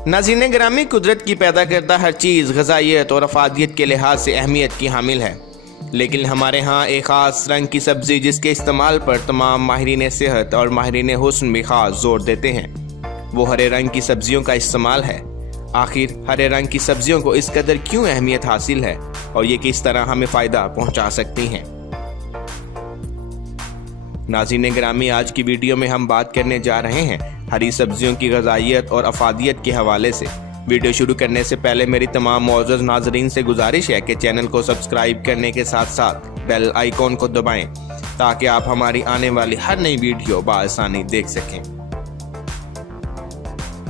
नाज़रीन गिरामी, कुदरत की पैदा करता हर चीज़ ग़िज़ाइयत और अफादियत के लिहाज से अहमियत की हामिल है, लेकिन हमारे यहाँ एक ख़ास रंग की सब्ज़ी जिसके इस्तेमाल पर तमाम माहिरीन सेहत और माहिरीन हुस्न भी ख़ास जोर देते हैं, वो हरे रंग की सब्ज़ियों का इस्तेमाल है। आखिर हरे रंग की सब्ज़ियों को इस कदर क्यों अहमियत हासिल है और ये किस तरह हमें फ़ायदा पहुँचा सकती हैं? नाज़रीन गिरामी, आज की वीडियो में हम बात करने जा रहे हैं हरी सब्जियों की ग़िज़ाइयत और अफादियत के हवाले से। वीडियो शुरू करने से पहले मेरी तमाम मौजूद नाज़रीन से गुजारिश है कि चैनल को सब्सक्राइब करने के साथ साथ बेल आइकॉन को दबाएं ताकि आप हमारी आने वाली हर नई वीडियो बआसानी देख सकें।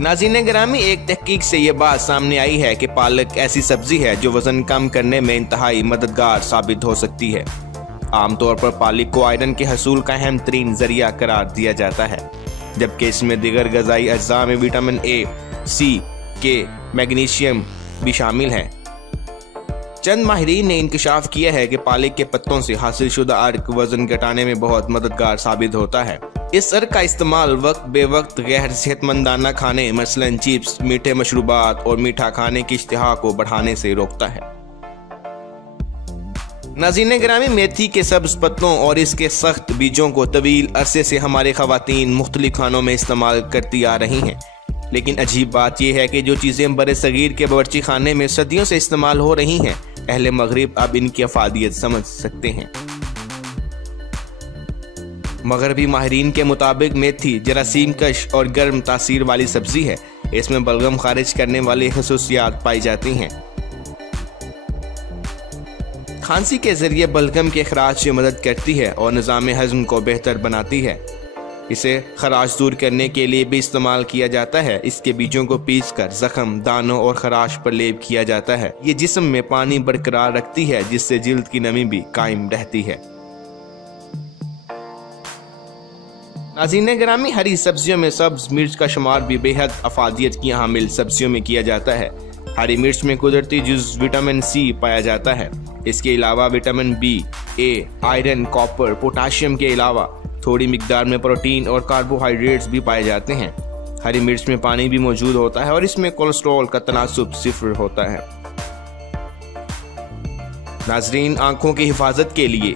नाज़रीन गिरामी, एक तहकीक से ये बात सामने आई है कि पालक ऐसी सब्जी है जो वज़न कम करने में इंतहाई मददगार साबित हो सकती है। आमतौर पर पालक को आयरन के हसूल का अहम तरीन जरिया करार दिया जाता है, जबकि इसमें दिगर ग़िज़ाई अज्जा में विटामिन ए, सी, के, मैग्नीशियम भी शामिल हैं। चंद माहिरीन ने इंकशाफ किया है कि पालक के पत्तों से हासिल शुदा अर्क वजन घटाने में बहुत मददगार साबित होता है। इस अर्क का इस्तेमाल वक्त बे वक्त गैर सेहतमंदाना खाने मसलन चिप्स, मीठे मशरूबात और मीठा खाने की इश्तिहा को बढ़ाने से रोकता है। नाज़रीन गिरामी, मेथी के सब्ज पत्तों और इसके सख्त बीजों को तवील अरसे से हमारी ख़वातीन मुख्तलिफ खानों में इस्तेमाल करती आ रही हैं, लेकिन अजीब बात यह है कि जो चीज़ें बड़े सगीर के बावर्ची खाने में सदियों से इस्तेमाल हो रही हैं, अहले मगरिब अब इनकी अफादियत समझ सकते हैं। मगरबी माहिरीन के मुताबिक मेथी जरासीम कश और गर्म तासीर वाली सब्जी है। इसमें बलगम खारिज करने वाली खसूसियात पाई जाती हैं। खांसी के जरिए बलगम के खराश में मदद करती है और निज़ाम हज़म को बेहतर बनाती है। इसे खराश दूर करने के लिए भी इस्तेमाल किया जाता है। इसके बीजों को पीसकर जख्म, दानों और खराश पर लेप किया जाता है। ये जिस्म में पानी बरकरार रखती है, जिससे जिल्द की नमी भी कायम रहती है। नाज़रीन गिरामी, हरी सब्जियों में सब्ज मिर्च का शुमार भी बेहद अफादियत की हामिल सब्जियों में किया जाता है। हरी मिर्च में कुदरती जुज़ विटामिन सी पाया जाता है। इसके अलावा विटामिन बी, ए, आयरन, कॉपर, पोटाशियम के अलावा थोड़ी मिकदार में प्रोटीन और कार्बोहाइड्रेट्स भी पाए जाते हैं। हरी मिर्च में पानी भी मौजूद होता है और इसमें कोलेस्ट्रॉल का तनासुब सिफर होता है। नाज़रीन, आंखों की हिफाजत के लिए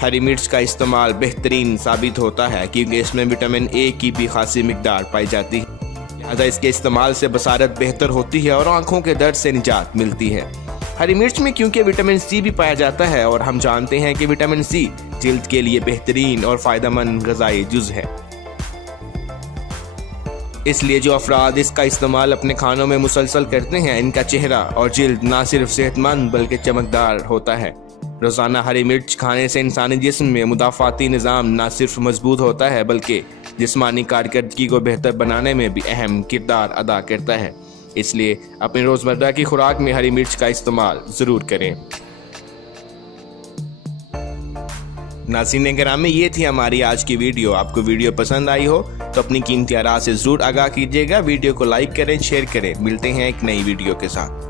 हरी मिर्च का इस्तेमाल बेहतरीन साबित होता है क्योंकि इसमें विटामिन ए की भी खासी मिकदार पाई जाती है। लिहाजा इसके इस्तेमाल से बसारत बेहतर होती है और आंखों के दर्द से निजात मिलती है। हरी मिर्च में क्योंकि विटामिन सी भी पाया जाता है और हम जानते हैं कि विटामिन सी जिल्द के लिए बेहतरीन और फ़ायदेमंद ग़िज़ाई जुज़ है, इसलिए जो अफराद इसका इस्तेमाल अपने खानों में मुसलसल करते हैं, इनका चेहरा और जिल्द ना सिर्फ सेहतमंद बल्कि चमकदार होता है। रोज़ाना हरी मिर्च खाने से इंसानी जिस्म में मुदाफ़ाती निज़ाम ना सिर्फ मजबूत होता है बल्कि जिस्मानी कारकर्दगी को बेहतर बनाने में भी अहम किरदार अदा करता है। इसलिए अपनी रोज़मर्रा की खुराक में हरी मिर्च का इस्तेमाल ज़रूर करें। नाज़रीन गिरामी, ये थी हमारी आज की वीडियो। आपको वीडियो पसंद आई हो तो अपनी कीमती आरा से ज़रूर आगाह कीजिएगा। वीडियो को लाइक करें, शेयर करें। मिलते हैं एक नई वीडियो के साथ।